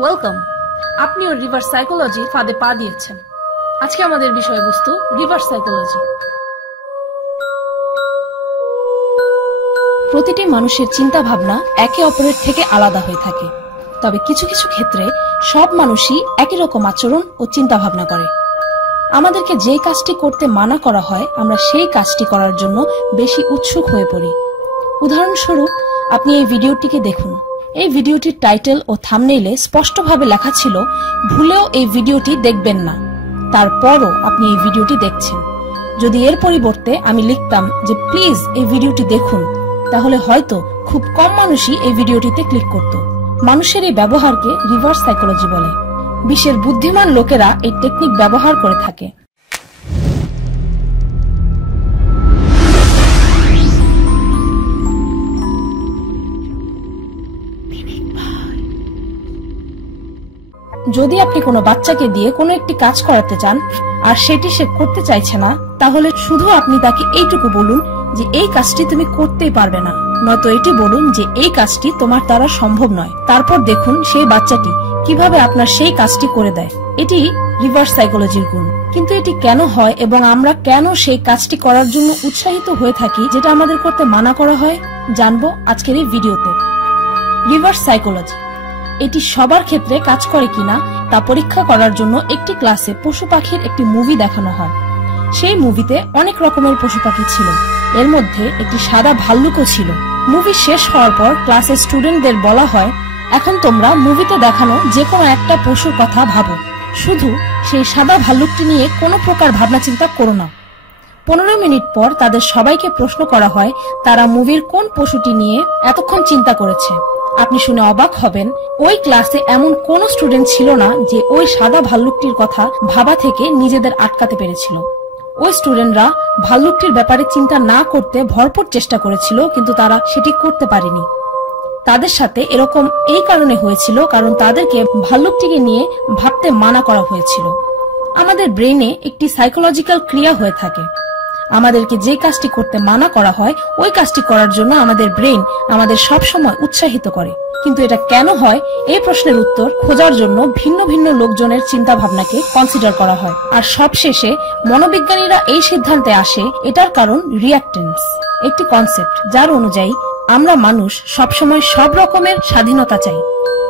Welcome. আপনিও reverse সাইকোলজির ফাঁদে পা দিয়েছেন। আজকে আমাদের বিষয়বস্তু রিভার্স সাইকোলজি। প্রতিটি মানুষের চিন্তা ভাবনা একে অপরের থেকে আলাদা হয়ে থাকে, তবে কিছু কিছু ক্ষেত্রে সব মানুষই একই রকম আচরণ ও চিন্তা ভাবনা করে। আমাদেরকে যে কাজটি করতে মানা করা হয়, আমরা সেই কাজটি করার জন্য বেশি উৎসুক হয়ে পড়ি। উদাহরণস্বরূপ, আপনি এই ভিডিওটিকে দেখুন। এই ভিডিওটির টাইটেল ও থাম্বনেইলে স্পষ্টভাবে লেখা ছিল, ভুলেও এই ভিডিওটি দেখবেন না। তারপরও আপনি এই ভিডিওটি দেখছেন। যদি এর পরিবর্তে আমি লিখতাম যে প্লিজ এই ভিডিওটি দেখুন, তাহলে হয়তো খুব কম মানুষই এই ভিডিওটিতে ক্লিক করত। মানুষের এই ব্যবহারকে রিভার্স সাইকোলজি বলে। বিশ্বের বুদ্ধিমান লোকেরা এই টেকনিক ব্যবহার করে থাকে। যদি আপনি কোনো বাচ্চাকে দিয়ে কোনো একটি কাজ করাতে চান আর সেটি সে করতে চাইছে না, তাহলে শুধু আপনি তাকে এইটুকু বলুন যে এই কাজটি তুমি করতেই পারবে না, নয়তো এটি বলুন যে এই কাজটি তোমার দ্বারা সম্ভব নয়। তারপর দেখুন সেই বাচ্চাটি কিভাবে আপনার সেই কাজটি করে দেয়। এটি রিভার্স সাইকোলজির গুণ। কিন্তু এটি কেন হয় এবং আমরা কেন সেই কাজটি করার জন্য উৎসাহিত হয়ে থাকি যেটা আমাদের করতে মানা করা হয়, জানবো আজকের এই ভিডিওতে। রিভার্স সাইকোলজি এটি সবার ক্ষেত্রে কাজ করে কিনা তা পরীক্ষা করার জন্য একটি ক্লাসে পশু পাখির একটি মুভি দেখানো হয়। সেই মুভিতে অনেক রকমের পশু পাখি ছিল, এর মধ্যে একটি সাদা ভাল্লুকও ছিল। মুভি শেষ হওয়ার পর ক্লাসের স্টুডেন্টদের বলা হয়, এখন তোমরা মুভিতে দেখানো যে কোনো একটা পশুর কথা ভাবো, শুধু সেই সাদা ভাল্লুকটি নিয়ে কোনো প্রকার ভাবনা চিন্তা করো না। 15 মিনিট পর তাদের সবাইকে প্রশ্ন করা হয় তারা মুভির কোন পশুটি নিয়ে এতক্ষণ চিন্তা করেছে। আপনি শুনে অবাক হবেন, ওই ক্লাসে এমন কোন স্টুডেন্ট ছিল না যে ওই সাদা ভাল্লুকটির কথা ভাবা থেকে নিজেদের আটকাতে পেরেছিল। ওই স্টুডেন্টরা ভাল্লুকটির ব্যাপারে চিন্তা না করতে ভরপুর চেষ্টা করেছিল, কিন্তু তারা সেটি করতে পারেনি। তাদের সাথে এরকম এই কারণে হয়েছিল কারণ তাদেরকে ভাল্লুকটিকে নিয়ে ভাবতে মানা করা হয়েছিল। আমাদের ব্রেইনে একটি সাইকোলজিক্যাল ক্রিয়া হয়ে থাকে। আমাদেরকে যে কাজটি করতে মানা করা হয় ওই কাজটি করার জন্য আমাদের ব্রেইন আমাদের সবসময় উৎসাহিত করে। কিন্তু এটা কেন হয়, এই প্রশ্নের উত্তর খোঁজার জন্য ভিন্ন ভিন্ন লোকজনের চিন্তা ভাবনাকে কনসিডার করা হয়। আর সবশেষে মনোবিজ্ঞানীরা এই সিদ্ধান্তে আসে এটার কারণ রিঅ্যাক্টেন্স, একটি কনসেপ্ট যার অনুযায়ী আমরা মানুষ সবসময় সব রকমের স্বাধীনতা চাই।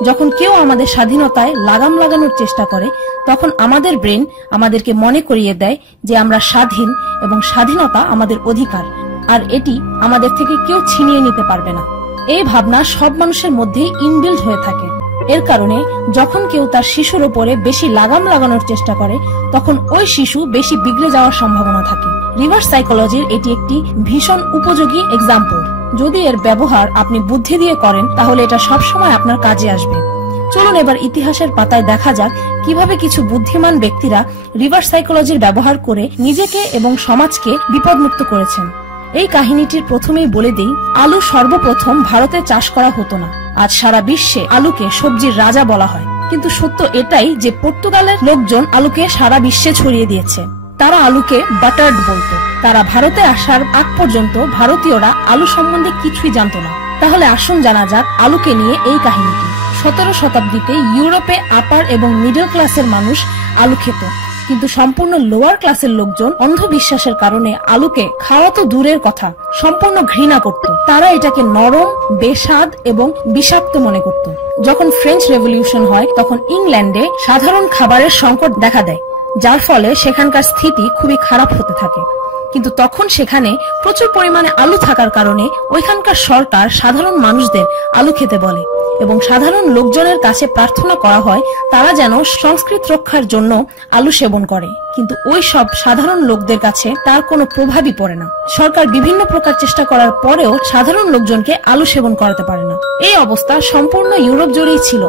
যখন কেউ আমাদের স্বাধীনতায় লাগাম লাগানোর চেষ্টা করে, তখন আমাদের ব্রেন আমাদেরকে মনে করিয়ে দেয় যে আমরা স্বাধীন এবং স্বাধীনতা আমাদের অধিকার, আর এটি আমাদের থেকে কেউ ছিনিয়ে নিতে পারবে না। এই ভাবনা সব মানুষের মধ্যেই ইনবিল্ড হয়ে থাকে। এর কারণে যখন কেউ তার শিশুর উপরে বেশি লাগাম লাগানোর চেষ্টা করে, তখন ওই শিশু বেশি বিগড়ে যাওয়ার সম্ভাবনা থাকে। রিভার্স সাইকোলজির এটি একটি ভীষণ উপযোগী এক্সাম্পল। যদি এর ব্যবহার আপনি বুদ্ধি দিয়ে করেন, তাহলে এটা সবসময় আপনার কাজে আসবে। চলুন এবার ইতিহাসের পাতায় দেখা যাক কিভাবে কিছু বুদ্ধিমান ব্যক্তিরা রিভার্স সাইকোলজির ব্যবহার করে নিজেকে এবং সমাজকে বিপদমুক্ত করেছেন। এই কাহিনীটির প্রথমেই বলে দিই, আলু সর্বপ্রথম ভারতে চাষ করা হতো না। আজ সারা বিশ্বে আলুকে সবজির রাজা বলা হয়। কিন্তু সত্য এটাই যে পর্তুগালের লোকজন আলুকে সারা বিশ্বে ছড়িয়ে দিয়েছে। তারা আলুকে বাটার্ড বলতো। তারা ভারতে আসার আগ পর্যন্ত ভারতীয়রা আলু সম্বন্ধে কিছুই জানত না। তাহলে আসুন জানা যাক আলুকে নিয়ে এই কাহিনীটি। 17 শতাব্দীতে ইউরোপে আপার এবং মিডল ক্লাসের মানুষ আলু খেত, কিন্তু সম্পূর্ণ লোয়ার ক্লাসের লোকজন অন্ধবিশ্বাসের কারণে আলুকে খাওয়া তো দূরের কথা, সম্পূর্ণ ঘৃণা করত। তারা এটাকে নরম, বেস্বাদ এবং বিষাক্ত মনে করত। যখন ফ্রেঞ্চ রেভলিউশন হয়, তখন ইংল্যান্ডে সাধারণ খাবারের সংকট দেখা দেয়, যার ফলে সেখানকার স্থিতি খুবই খারাপ হতে থাকে। কিন্তু তখন সেখানে প্রচুর পরিমাণে আলু থাকার কারণে ওইখানকার সরকার সাধারণ মানুষদের আলু খেতে বলে এবং সাধারণ লোকজনের কাছে প্রার্থনা করা হয় তারা যেন সংস্কৃতি রক্ষার জন্য আলু সেবন করে। কিন্তু ওই সব সাধারণ লোকদের কাছে তার কোনো প্রভাবই পড়ে না। সরকার বিভিন্ন প্রকার চেষ্টা করার পরেও সাধারণ লোকজনকে আলু সেবন করাতে পারে না। এই অবস্থা সম্পূর্ণ ইউরোপ জুড়েই ছিল।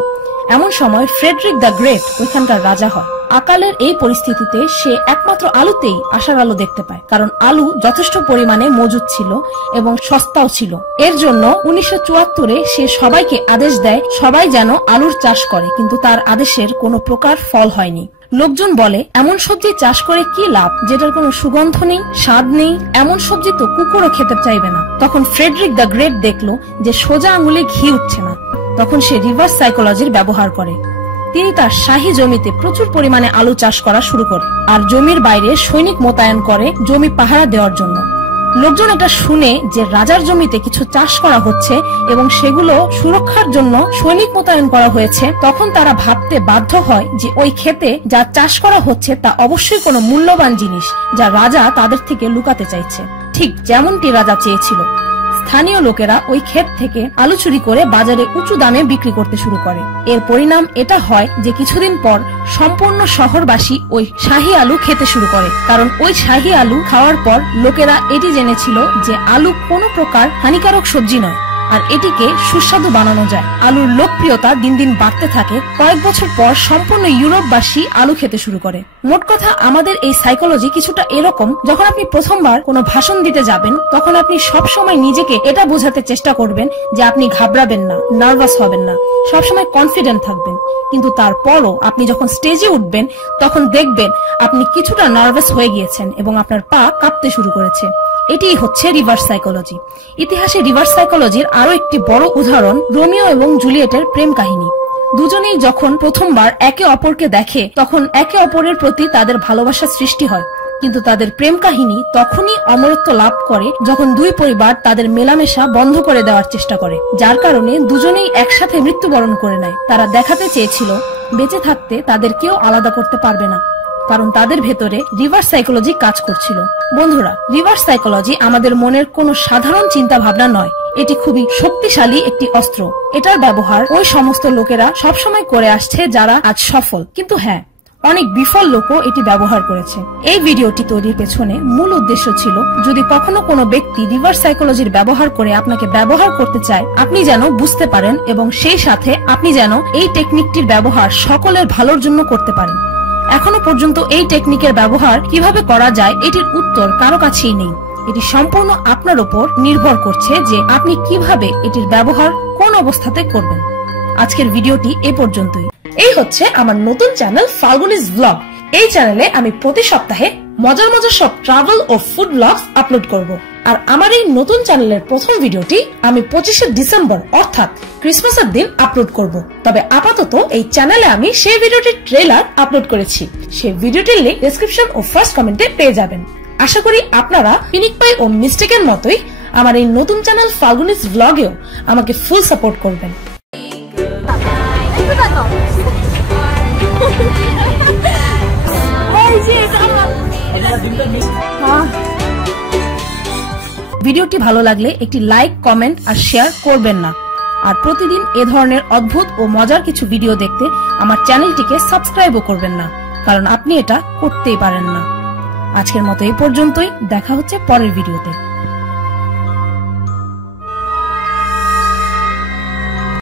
এমন সময় ফ্রেডরিক দ্য গ্রেট ওইখানকার রাজা হয়। আকালের এই পরিস্থিতিতে সে একমাত্র আলুতেই আশার আলো দেখতে পায়, কারণ আলু যথেষ্ট পরিমাণে মজুদ ছিল এবং সস্তাও ছিল। এর জন্য 1974-এ সে সবাইকে আদেশ দেয় সবাই যেন আলুর চাষ করে, কিন্তু তার আদেশের কোনো প্রকার ফল হয়নি। লোকজন বলে, এমন সবজি চাষ করে কি লাভ যেটার কোনো সুগন্ধ নেই, স্বাদ নেই, এমন সবজি তো কুকুরও খেতে চাইবে না। তখন ফ্রেডরিক দ্য গ্রেট দেখলো যে সোজা আঙুলে ঘি উঠছে না। তখন সে রিভার্স সাইকোলজির ব্যবহার করে। তিনি তার শাহী জমিতে প্রচুর পরিমাণে আলু চাষ করা শুরু করে আর জমির বাইরে সৈনিক মোতায়েন করে জমি পাহারা দেওয়ার জন্য। লোকজন এটা শুনে যে রাজার জমিতে কিছু চাষ করা হচ্ছে এবং সেগুলো সুরক্ষার জন্য সৈনিক মোতায়েন করা হয়েছে, তখন তারা ভাবতে বাধ্য হয় যে ওই ক্ষেতে যা চাষ করা হচ্ছে তা অবশ্যই কোনো মূল্যবান জিনিস যা রাজা তাদের থেকে লুকাতে চাইছে, ঠিক যেমনটি রাজা চেয়েছিল। স্থানীয় লোকেরা ওই ক্ষেত থেকে আলু চুরি করে বাজারে উঁচু দামে বিক্রি করতে শুরু করে। এর পরিণাম এটা হয় যে কিছুদিন পর সম্পূর্ণ শহরবাসী ওই শাহী আলু খেতে শুরু করে, কারণ ওই শাহী আলু খাওয়ার পর লোকেরা এটি জেনেছিল যে আলু কোনো প্রকার হানিকারক সবজি নয় আর এটিকে সুস্বাদু বানানো যায়। আলুর লোকপ্রিয়তা দিন দিন বাড়তে থাকে। কয়েক বছর পর সম্পূর্ণ ইউরোপবাসী আলু খেতে শুরু করে। মোট কথা, আমাদের এই সাইকোলজি কিছুটা এরকম, যখন আপনি প্রথমবার কোনো ভাষণ দিতে যাবেন তখন আপনি সবসময় নিজেকে এটা বোঝাতে চেষ্টা করবেন যে আপনি ঘাবড়াবেন না, নার্ভাস হবেন না, সবসময় কনফিডেন্ট থাকবেন। কিন্তু তারপরও আপনি যখন স্টেজে উঠবেন তখন দেখবেন আপনি কিছুটা নার্ভাস হয়ে গিয়েছেন এবং আপনার পা কাঁপতে শুরু করেছে। এটিই হচ্ছে রিভার্স সাইকোলজি। ইতিহাসে রিভার্স সাইকোলজির আরো একটি বড় উদাহরণ রোমিও এবং জুলিয়েটের প্রেম কাহিনী। দুজনেই যখন প্রথমবার একে অপরকে দেখে তখন একে অপরের প্রতি তাদের ভালোবাসা সৃষ্টি হয়, কিন্তু তাদের প্রেম কাহিনী তখনই অমরত্ব লাভ করে যখন দুই পরিবার তাদের মেলামেশা বন্ধ করে দেওয়ার চেষ্টা করে, যার কারণে দুজনেই একসাথে মৃত্যুবরণ করে নেয়। তারা দেখাতে চেয়েছিল বেঁচে থাকতে তাদের কেউ আলাদা করতে পারবে না, কারণ তাদের ভেতরে রিভার্স সাইকোলজি কাজ করছিল। বন্ধুরা, রিভার্স সাইকোলজি আমাদের মনের কোনো সাধারণ চিন্তা ভাবনা নয়, এটি খুবই শক্তিশালী একটি অস্ত্র। এটার ব্যবহার ওই সমস্ত লোকেরা সবসময় করে আসছে যারা আজ সফল, কিন্তু হ্যাঁ, অনেক বিফল লোকও এটি ব্যবহার করেছে। এই ভিডিওটি তৈরির পেছনে মূল উদ্দেশ্য ছিল, যদি কখনো কোনো ব্যক্তি রিভার্স সাইকোলজির ব্যবহার করে আপনাকে ব্যবহার করতে চায়, আপনি যেন বুঝতে পারেন এবং সেই সাথে আপনি যেন এই টেকনিকটির ব্যবহার সকলের ভালোর জন্য করতে পারেন। এখনো পর্যন্ত এই টেকনিকের ব্যবহার কিভাবে করা যায় এটির উত্তর কারো কাছেই নেই। এটি সম্পূর্ণ আপনার উপর নির্ভর করছে যে আপনি কিভাবে এটির ব্যবহার কোন অবস্থাতে করবেন। আজকের ভিডিওটি এ পর্যন্তই। এই হচ্ছে আমার নতুন চ্যানেল ফাল্গুনিস ব্লগ। এই চ্যানেলে আমি প্রতি সপ্তাহে মজার মজার সব ট্রাভেল ও ফুড ব্লগস আপলোড করব। আর আমার এই নতুন চ্যানেলের প্রথম ভিডিওটি আমি 25শে ডিসেম্বর অর্থাৎ ক্রিসমাসের দিন আপলোড করব। তবে আপাতত এই চ্যানেলে আমি সেই ভিডিওটির ট্রেলার আপলোড করেছি। সেই ভিডিওটির লিংক ডেসক্রিপশন ও ফার্স্ট কমেন্টে পেয়ে যাবেন। আশা করি আপনারা পিনিক পাই ও মিস্টেকের মতোই আমার এই নতুন চ্যানেল ফাল্গুনিস ব্লগেও আমাকে ফুল সাপোর্ট করবেন। ভিডিওটি ভালো লাগলে একটি লাইক, কমেন্ট আর শেয়ার করবেন না। আর প্রতিদিন এ ধরনের অদ্ভুত ও মজার কিছু ভিডিও দেখতে আমার চ্যানেলটিকে সাবস্ক্রাইবও করবেন না, কারণ আপনি এটা করতেই পারেন না। আজকের মতো এই পর্যন্তই, দেখা হচ্ছে পরের ভিডিওতে।